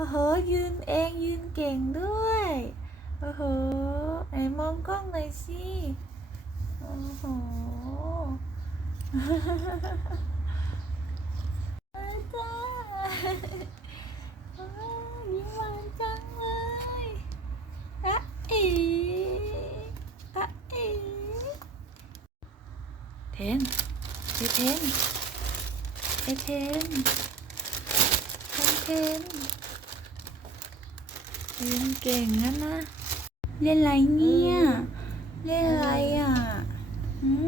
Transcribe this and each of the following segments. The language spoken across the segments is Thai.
โอ้โหยืนเองยืนเก่งด้วย โอ้โห ไหนมองกล้องหน่อยสิ โอ้โหอาจารย์อ้ายิ้มหวานจังเลยอะเอ๋อะอ๋เทนเทเทนเทเทนเทนเทน เรียนเก่งนะนะ เล่นอะไรเนี่ย เล่นอะไรอะหืม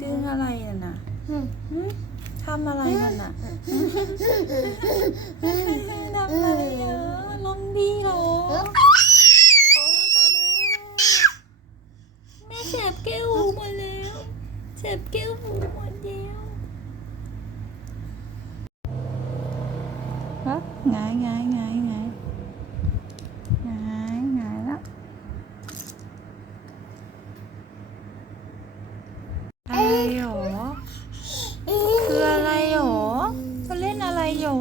ดึงอะไรน่ะนะหืมทำอะไรนั่นน่ะทำอะไรอะลมดีเหรอโอ้ตายแล้วแม่เจ็บแก้วหูหมดแล้วเจ็บแก้วหูหมดแล้วฮะหงายหงายหงายหงายหงายหงายแล้ว อะไรหรอ คืออะไรหรอจะเล่นอะไรหรอ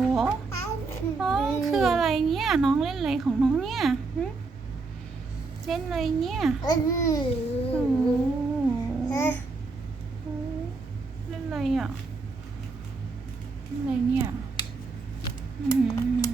อ๋อคืออะไรเนี่ย น้องเล่นอะไรของน้องเนี่ยเล่นอะไรเนี่ยเล่นอะไรอะเล่นอะไรเนี่ย อืม